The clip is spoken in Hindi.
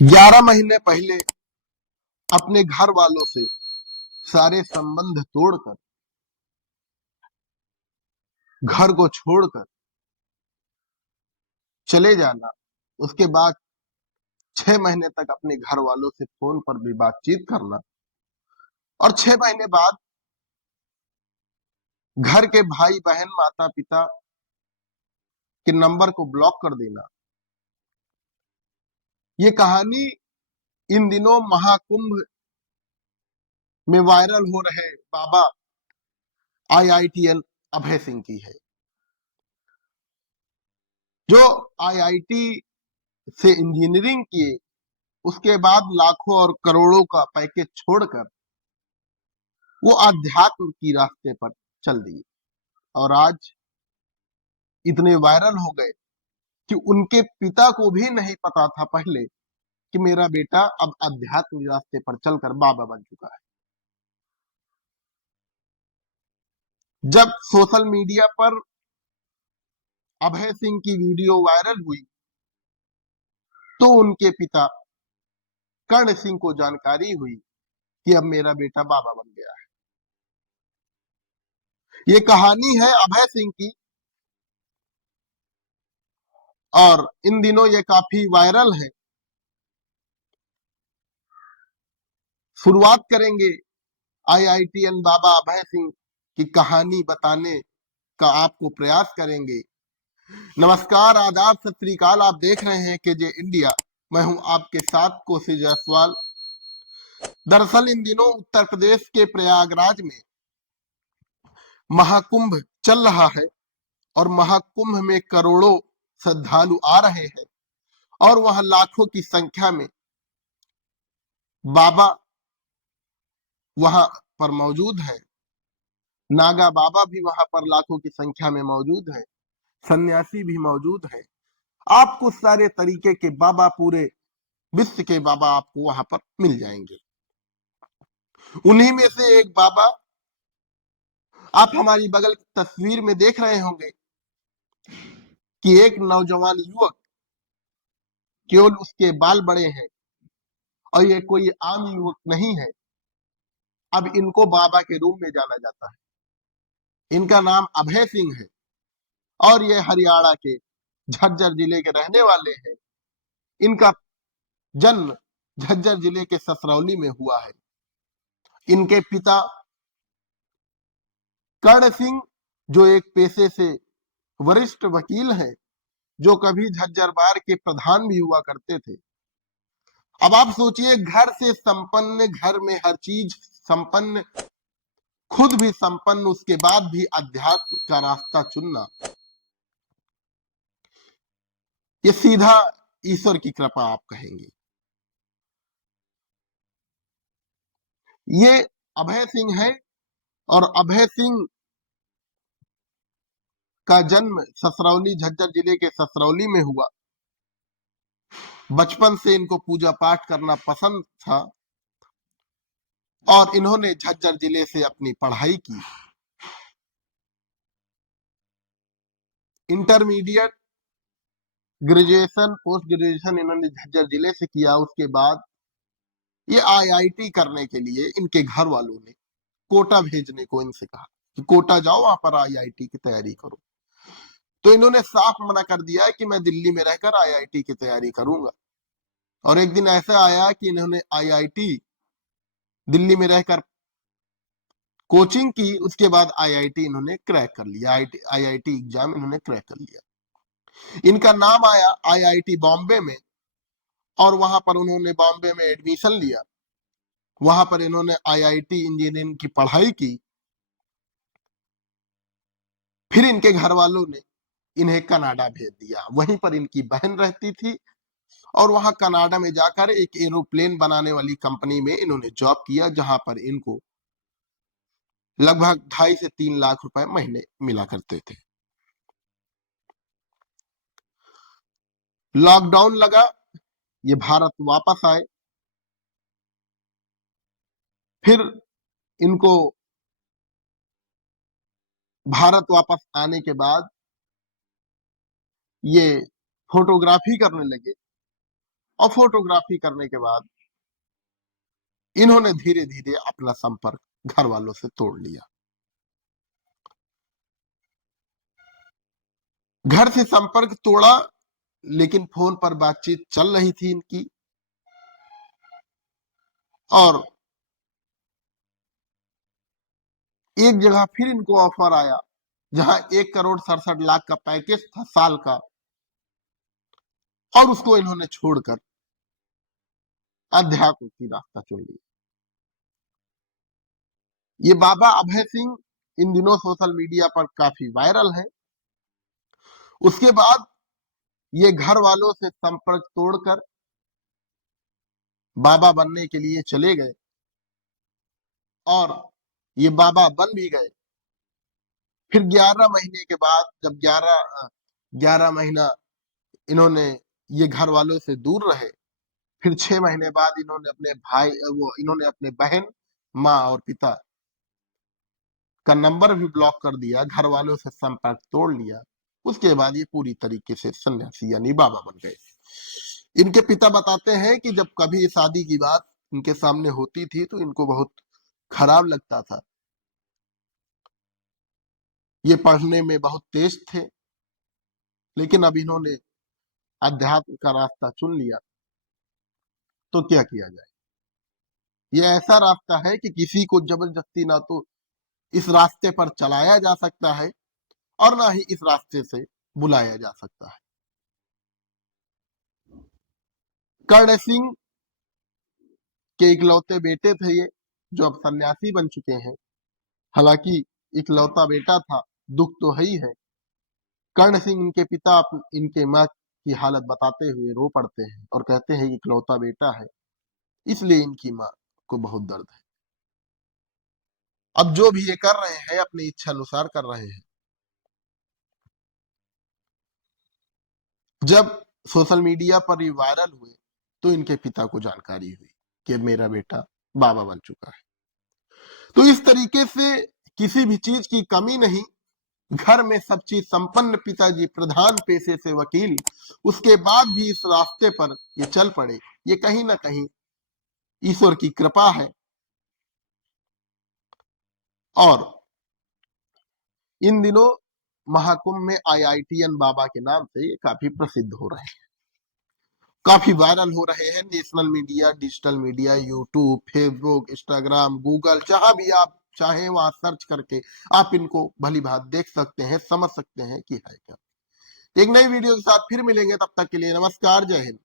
11 महीने पहले अपने घर वालों से सारे संबंध तोड़कर, घर को छोड़कर चले जाना, उसके बाद 6 महीने तक अपने घर वालों से फोन पर भी बातचीत करना और 6 महीने बाद घर के भाई बहन माता पिता के नंबर को ब्लॉक कर देना। ये कहानी इन दिनों महाकुंभ में वायरल हो रहे बाबा IITN अभय सिंह की है, जो IIT से इंजीनियरिंग किए, उसके बाद लाखों और करोड़ों का पैकेज छोड़कर वो आध्यात्म की रास्ते पर चल दिए और आज इतने वायरल हो गए कि उनके पिता को भी नहीं पता था पहले कि मेरा बेटा अब आध्यात्म के रास्ते पर चलकर बाबा बन चुका है। जब सोशल मीडिया पर अभय सिंह की वीडियो वायरल हुई तो उनके पिता कर्ण सिंह को जानकारी हुई कि अब मेरा बेटा बाबा बन गया है। ये कहानी है अभय सिंह की और इन दिनों ये काफी वायरल है। शुरुआत करेंगे IITN बाबा अभय सिंह की कहानी बताने का आपको प्रयास करेंगे। नमस्कार, आदाब, सत श्री अकाल। आप देख रहे हैं KJ इंडिया। मैं हूं आपके साथ कोशिश जायसवाल। दरअसल इन दिनों उत्तर प्रदेश के प्रयागराज में महाकुंभ चल रहा है और महाकुंभ में करोड़ों श्रद्धालु आ रहे हैं और वहां लाखों की संख्या में बाबा वहां पर मौजूद है। नागा बाबा भी वहां पर लाखों की संख्या में मौजूद है, सन्यासी भी मौजूद है। आपको सारे तरीके के बाबा, पूरे विश्व के बाबा आपको वहां पर मिल जाएंगे। उन्हीं में से एक बाबा आप हमारी बगल की तस्वीर में देख रहे होंगे कि एक नौजवान युवक, केवल उसके बाल बड़े हैं और ये कोई आम युवक नहीं है। अब इनको बाबा के रूप में जाना जाता है। इनका नाम अभय सिंह है और ये हरियाणा के झज्जर जिले के रहने वाले हैं। इनका जन्म झज्जर जिले के ससरौली में हुआ है। इनके पिता कर्ण सिंह, जो एक पेशे से वरिष्ठ वकील हैं, जो कभी झज्जर बार के प्रधान भी हुआ करते थे। अब आप सोचिए, घर से संपन्न, घर में हर चीज संपन्न, खुद भी संपन्न, उसके बाद भी अध्यात्म का रास्ता चुनना, ये सीधा ईश्वर की कृपा आप कहेंगे। ये अभय सिंह है और अभय सिंह का जन्म ससरौली, झज्जर जिले के ससरौली में हुआ। बचपन से इनको पूजा पाठ करना पसंद था और इन्होंने झज्जर जिले से अपनी पढ़ाई की। इंटरमीडिएट, ग्रेजुएशन, पोस्ट ग्रेजुएशन इन्होंने झज्जर जिले से किया। उसके बाद ये IIT करने के लिए इनके घर वालों ने कोटा भेजने को इनसे कहा कि कोटा जाओ, वहां पर IIT की तैयारी करो। तो इन्होंने साफ मना कर दिया कि मैं दिल्ली में रहकर IIT की तैयारी करूंगा। और एक दिन ऐसा आया कि इन्होंने IIT दिल्ली में रहकर कोचिंग की, उसके बाद IIT इन्होंने क्रैक कर लिया। IIT एग्जाम इन्होंने क्रैक कर लिया। इनका नाम आया IIT बॉम्बे में और वहां पर उन्होंने बॉम्बे में एडमिशन लिया। वहां पर इन्होंने IIT इंजीनियरिंग की पढ़ाई की। फिर इनके घर वालों ने इन्हें कनाडा भेज दिया। वहीं पर इनकी बहन रहती थी और वहां कनाडा में जाकर एक एरोप्लेन बनाने वाली कंपनी में इन्होंने जॉब किया, जहां पर इनको लगभग 2.5 से 3 लाख रुपए महीने मिला करते थे। लॉकडाउन लगा, ये भारत वापस आए। फिर इनको भारत वापस आने के बाद ये फोटोग्राफी करने लगे और फोटोग्राफी करने के बाद इन्होंने धीरे धीरे अपना संपर्क घर वालों से तोड़ लिया। घर से संपर्क तोड़ा, लेकिन फोन पर बातचीत चल रही थी इनकी। और एक जगह फिर इनको ऑफर आया, जहां 1,67,00,000 का पैकेज था साल का, और उसको इन्होंने छोड़कर अध्यात्म की रास्ता चुन लिया। ये बाबा अभय सिंह इन दिनों सोशल मीडिया पर काफी वायरल है। उसके बाद ये घर वालों से संपर्क तोड़कर बाबा बनने के लिए चले गए, और ये बाबा बन भी गए। फिर 11 महीने के बाद, जब 11 महीना इन्होंने ये घर वालों से दूर रहे, फिर 6 महीने बाद इन्होंने अपने बहन, माँ और पिता का नंबर भी ब्लॉक कर दिया, घर वालों से संपर्क तोड़ लिया। उसके बाद ये पूरी तरीके से सन्यासी यानी बाबा बन गए। इनके पिता बताते हैं कि जब कभी शादी की बात इनके सामने होती थी तो इनको बहुत खराब लगता था। ये पढ़ने में बहुत तेज थे, लेकिन अब इन्होंने अध्यात्म का रास्ता चुन लिया, तो क्या किया जाए। ये ऐसा रास्ता है कि किसी को जबरदस्ती ना तो इस रास्ते पर चलाया जा सकता है, और ना ही इस रास्ते से बुलाया जा सकता है। कर्ण सिंह के इकलौते बेटे थे ये, जो अब सन्यासी बन चुके हैं। हालांकि इकलौता बेटा था, दुख तो है ही है। कर्ण सिंह इनके पिता इनके माँ की हालत बताते हुए रो पड़ते हैं और कहते हैं कि इकलौता बेटा है, इसलिए इनकी माँ को बहुत दर्द है। अब जो भी ये कर रहे हैं अपनी इच्छा अनुसार कर रहे हैं। जब सोशल मीडिया पर ये वायरल हुए तो इनके पिता को जानकारी हुई कि मेरा बेटा बाबा बन चुका है। तो इस तरीके से किसी भी चीज की कमी नहीं, घर में सब चीज संपन्न पिताजी, प्रधान पेशे से वकील, उसके बाद भी इस रास्ते पर ये चल पड़े। ये कहीं ना कहीं ईश्वर की कृपा है। और इन दिनों महाकुंभ में IITN बाबा के नाम से ये काफी प्रसिद्ध हो रहे हैं, काफी वायरल हो रहे हैं। National media, digital media, YouTube, Facebook, Instagram, Google, जहां भी आप चाहें वहां सर्च करके आप इनको भली भांति देख सकते हैं, समझ सकते हैं कि है क्या। एक नई वीडियो के साथ फिर मिलेंगे, तब तक के लिए नमस्कार, जय हिंद।